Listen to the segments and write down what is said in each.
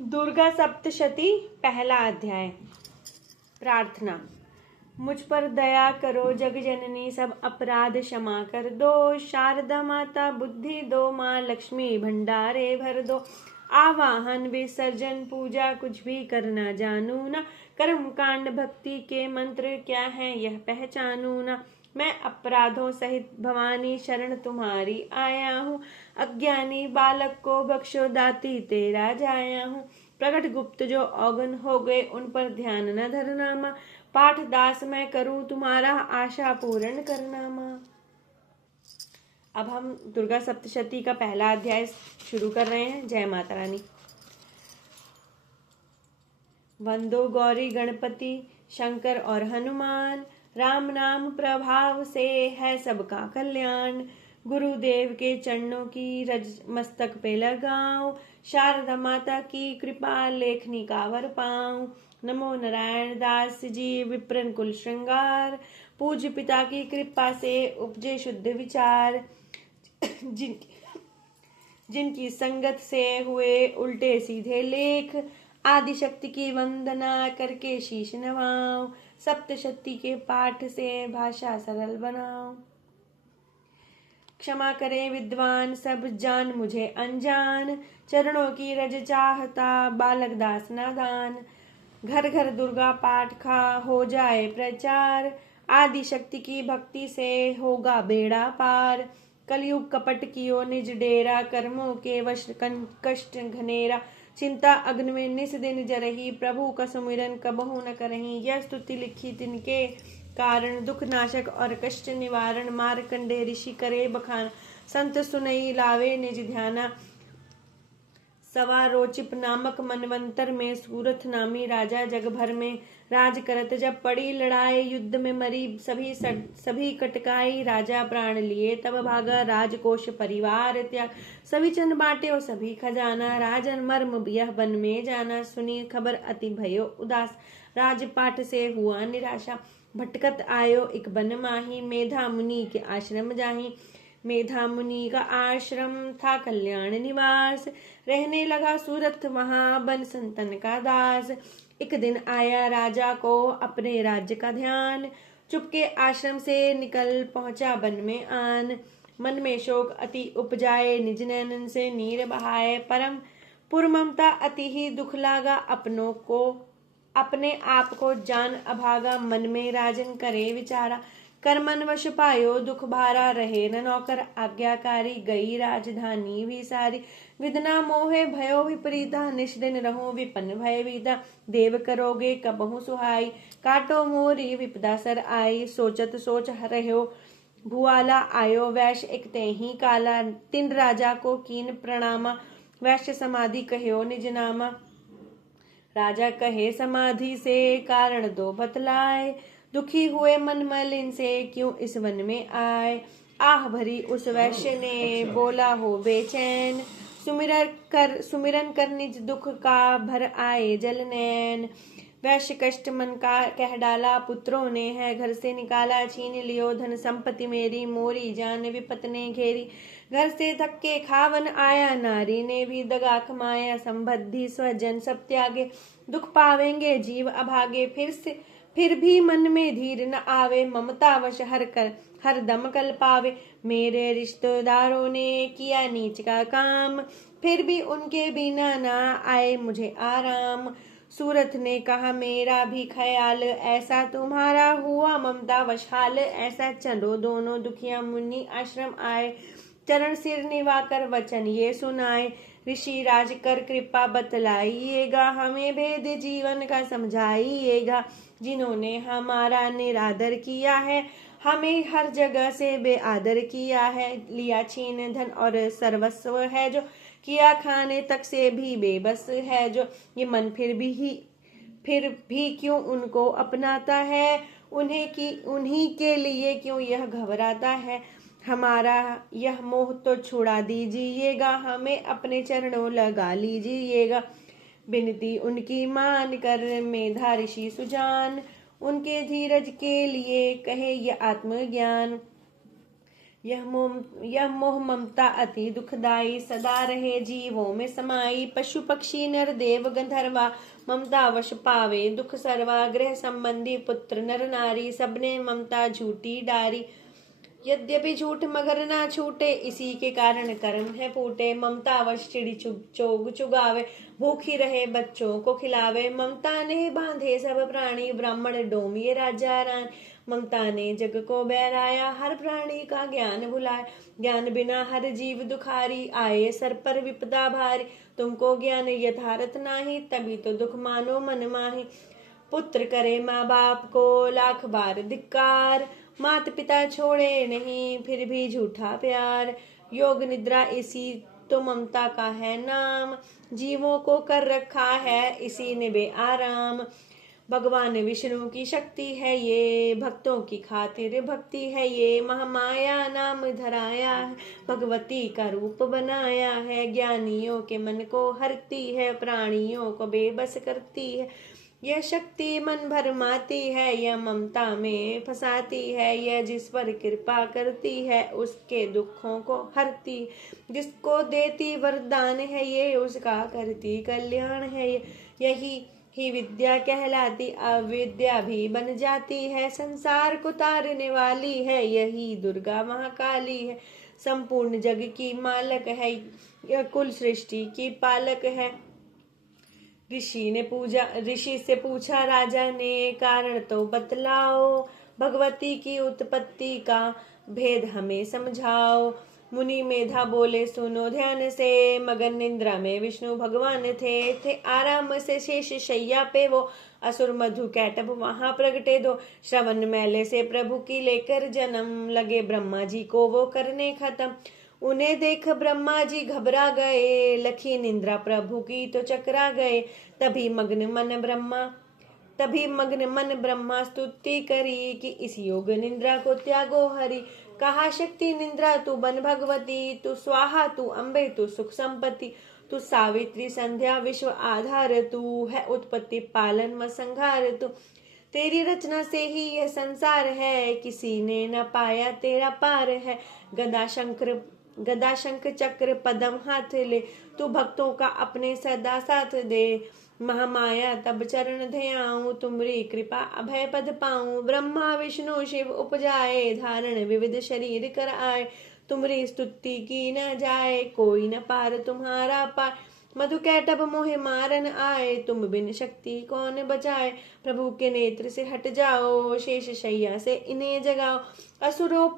दुर्गा सप्तशती पहला अध्याय। प्रार्थना। मुझ पर दया करो जग जननी, सब अपराध क्षमा कर दो। शारदा माता बुद्धि दो, माँ लक्ष्मी भंडारे भर दो। आवाहन विसर्जन पूजा कुछ भी करना जानू ना। कर्म कांड भक्ति के मंत्र क्या है यह पहचानू ना। मैं अपराधों सहित भवानी शरण तुम्हारी आया हूँ। अज्ञानी बालक को बख्शो दाती तेरा जाया हूँ। प्रकट गुप्त जो औगन हो गए उन पर ध्यान न धरना माँ। पाठ दास मैं करूँ तुम्हारा, आशा पूर्ण करना माँ। अब हम दुर्गा सप्तशती का पहला अध्याय शुरू कर रहे हैं। जय माता रानी। वंदो गौरी गणपति शंकर और हनुमान, राम नाम प्रभाव से है सबका कल्याण। गुरुदेव के चरणों की रज मस्तक पे लगाऊं, शारदा माता की कृपा लेखनी कावर पाऊं। नमो नारायण दास जी विप्रन कुल श्रृंगार, पूज्य पिता की कृपा से उपजे शुद्ध विचार। जिनकी संगत से हुए उल्टे सीधे लेख, आदिशक्ति की वंदना करके शीश नवाओ। सप्तशती के पाठ से भाषा सरल बनाओ। क्षमा करे विद्वान सब जान मुझे अनजान, चरणों की रज चाहता बालक दास नादान। घर घर दुर्गा पाठ का हो जाए प्रचार, आदिशक्ति की भक्ति से होगा बेड़ा पार। कलयुग कपट कियो निज डेरा, कर्मों के वश कष्ट घनेरा। चिंता अग्नि में निस दिन जरही, प्रभु का सुमिरन कबहु न करही। यह स्तुति लिखी तिनके कारण, दुख नाशक और कष्ट निवारण। मार्कंडे ऋषि करे बखान, संत सुनई लावे निज ध्याना। सवा रोचिप नामक मनवंतर में, सूरथ नामी राजा जग भर में राज करत। जब पड़ी लड़ाई युद्ध में मरी सभी कटकाई। राजा प्राण लिए तब भागा, राजकोष परिवार त्याग। सभी चन बांटे और सभी खजाना, राजन मर्म यह वन में जाना। सुनी खबर अति भयो उदास, राजपाट से हुआ निराशा। भटकत आयो एक बन माही, मेधा मुनि के आश्रम जाही। मेधा मुनि का आश्रम था कल्याण निवास, रहने लगा सूरथ वहां बन संतन का दास। एक दिन आया राजा को अपने राज्य का ध्यान, चुपके आश्रम से निकल पहुंचा बन में आन। मन में शोक अति उपजाए, निज नैनन से नीर बहाए। परम पुरममता अति ही दुख लागा, अपनों को अपने आप को जान अभागा। मन में राजन करे विचारा, कर्मन वश पायो दुख भारा। रहे न नौकर आज्ञाकारी, गई राजधानी भी सारी। विदना मोहे भयो विपरीता, निश दिन रहो विपन भय विदा। देव करोगे कबहु सुहाई, काटो मोरी विपदा सर आई। सोचत सोच रहो भुआला, आयो वैश्य एक ते ही काला। तिन राजा को कीन प्रणामा, वैश्य समाधि कहो निज नामा। राजा कहे समाधि से कारण दो बतलाए, दुखी हुए मन मलिन से क्यों इस वन में आए। आह भरी उस वैश्य ने बोला हो बेचैन, सुमिरन कर निज दुख का भर आए जल नैन। वैश्य कष्ट मन का कह डाला, पुत्रों ने है घर से निकाला। छीन लियो धन संपत्ति मेरी, मोरी जान विपत ने घेरी। घर से धक्के खावन आया, नारी ने भी दगा कमाया। संबंधी स्वजन सब त्यागे, दुख पावेंगे जीव अभागे। फिर भी मन में धीर न आवे, ममता वश हर दम कल पावे। मेरे रिश्तेदारों ने किया नीच का काम, फिर भी उनके बिना ना आए मुझे आराम। सूरथ ने कहा मेरा भी ख्याल, ऐसा तुम्हारा हुआ ममता वश हाल। ऐसा चलो दोनों दुखिया मुनि आश्रम आए, चरण सिर निवाकर वचन ये सुनाए। ऋषि राज कर कृपा बतलाइएगा, हमें भेद जीवन का समझाइएगा। जिन्होंने हमारा निरादर किया है, हमें हर जगह से बेआदर किया है। लिया छीन धन और सर्वस्व है जो, किया खाने तक से भी बेबस है जो। ये मन फिर भी क्यों उनको अपनाता है, उन्हीं के लिए क्यों यह घबराता है। हमारा यह मोह तो छुड़ा दीजिएगा, हमें अपने चरणों लगा लीजिएगा। बिनती उनकी मान कर मेधा ऋषि सुजान, उनके धीरज के लिए कहे ये आत्मज्ञान। यह मोह ममता अति दुखदाई, सदा रहे जीवों में समाई। पशु पक्षी नर देव गंधर्वा, ममता वश पावे दुख सर्वा। गृह संबंधी पुत्र नर नारी, सबने ममता झूठी डारी। यद्यपि झूठ मगर ना छूटे, इसी के कारण कर्म है फूटे। ममता वश चिड़ी चोग चुगावे, भूखी रहे बच्चों को खिलावे। ममता ने बांधे सब प्राणी, ब्राह्मण डोमिये राजा रान। ममता ने जग को बहराया, हर प्राणी का ज्ञान भुलाया। ज्ञान बिना हर जीव दुखारी, आए सर पर विपदा भारी। तुमको ज्ञान यथार्थ नाही, तभी तो दुख मानो मन माही। पुत्र करे माँ बाप को लाख बार धिक्कार, मात पिता छोड़े नहीं फिर भी झूठा प्यार। योग निद्रा इसी तो ममता का है नाम, जीवों को कर रखा है इसी ने बेआराम। भगवान विष्णु की शक्ति है ये, भक्तों की खातिर भक्ति है ये। महामाया नाम धराया है, भगवती का रूप बनाया है। ज्ञानियों के मन को हरती है, प्राणियों को बेबस करती है। यह शक्ति मन भरमाती है, यह ममता में फंसाती है। यह जिस पर कृपा करती है, उसके दुखों को हरती। जिसको देती वरदान है ये, उसका करती कल्याण है ये। यही ही विद्या कहलाती, अविद्या भी बन जाती है। संसार को तारने वाली है, यही दुर्गा महाकाली है। संपूर्ण जग की मालक है, यह कुल सृष्टि की पालक है। ऋषि से पूछा राजा ने, कारण तो बतलाओ। भगवती की उत्पत्ति का भेद हमें समझाओ। मुनि मेधा बोले सुनो ध्यान से, मगन निद्रा में विष्णु भगवान थे आराम से शेष शैया पे वो। असुर मधु कैटभ वहां प्रगटे दो, श्रवण मेले से प्रभु की लेकर जन्म। लगे ब्रह्मा जी को वो करने खत्म, उन्हें देख ब्रह्मा जी घबरा गए। लखी निंद्रा प्रभु की तो चकरा गए। तभी मग्न मन ब्रह्मा स्तुति करी, कि इस योग निंद्रा को त्यागो हरि। कहा शक्ति निंद्रा तू बन भगवती, तू स्वाहा तू अम्बे तू सुख संपत्ति। तू सावित्री संध्या विश्व आधार, तू है उत्पत्ति पालन व संहार। तू तेरी रचना से ही यह संसार है, किसी ने न पाया तेरा पार है। गदा शंख चक्र पदम हाथ ले, तू भक्तों का अपने सदा साथ दे। महामाया तब चरण ध्याऊं, तुमरी कृपा अभय पद पाऊं। ब्रह्मा विष्णु शिव उपजाए, धारण विविध शरीर कर आए। तुमरी स्तुति की न जाए, कोई न पार तुम्हारा पार। मधु कैटभ मोहे मारन आए, तुम बिन शक्ति कौन बचाए। प्रभु के नेत्र से हट जाओ, शेष शैया से इन्हें जगाओ। असुरों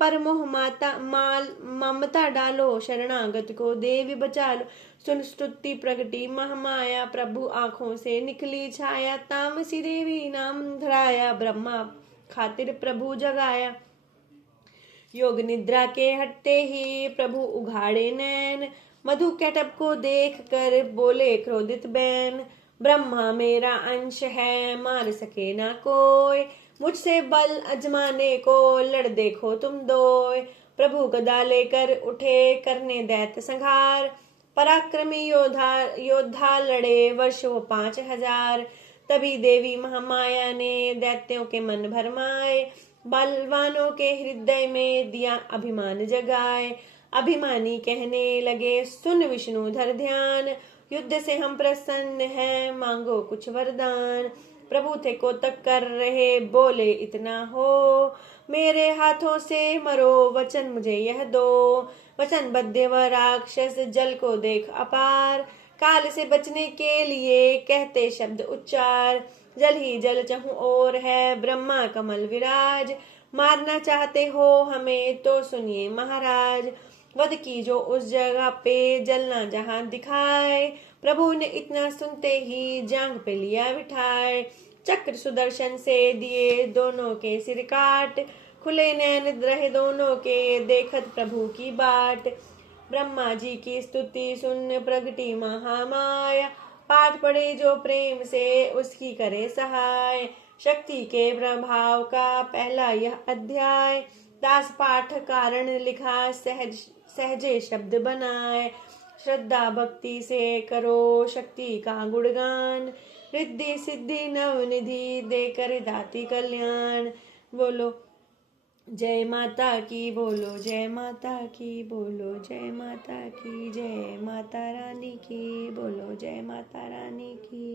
पर मोह ममता डालो, शरणागत को देवी बचा लो। सुन स्तुति प्रगटी महामाया, प्रभु आंखों से निकली छाया। तामसी देवी नाम धराया, ब्रह्मा खातिर प्रभु जगाया। योग निद्रा के हटते ही प्रभु उघाड़े नैन, मधु कैटभ को देख कर बोले क्रोधित बैन। ब्रह्मा मेरा अंश है, मार सके ना कोई। मुझसे बल अजमाने को लड़ देखो तुम दोय। प्रभु गदा लेकर उठे, करने दैत्य संहार। पराक्रमी योद्धा लड़े, वर्ष वो 5000। तभी देवी महामाया ने दैत्यों के मन भरमाए। बलवानों के हृदय में दिया अभिमान जगाए। अभिमानी कहने लगे सुन विष्णुधर ध्यान, युद्ध से हम प्रसन्न हैं, मांगो कुछ वरदान। प्रभु थे को तक कर रहे, बोले इतना हो, मेरे हाथों से मरो, वचन मुझे यह दो। वचन बद्ध व राक्षस जल को देख अपार, काल से बचने के लिए कहते शब्द उच्चार। जल ही जल चहु और है, ब्रह्मा कमल विराज। मारना चाहते हो हमें तो सुनिए महाराज। वध की जो उस जगह पे, जलना जहां दिखाए। प्रभु ने इतना सुनते ही जांग पे लिया बिठाए। चक्र सुदर्शन से दिए दोनों के सिर काट, खुले नैन रहे दोनों के, देखत प्रभु की बाट। ब्रह्मा जी की स्तुति सुन प्रगटी महामाया, पाठ पढ़े जो प्रेम से उसकी करे सहाय। शक्ति के प्रभाव का पहला यह अध्याय, दास पाठ कारण लिखा, सहजे शब्द बनाए। श्रद्धा भक्ति से करो शक्ति का गुणगान, रिद्धि सिद्धि नवनिधि देकर दाती कल्याण। बोलो जय माता की बोलो, जय माता की बोलो, जय माता की, जय माता रानी की बोलो, जय माता रानी की।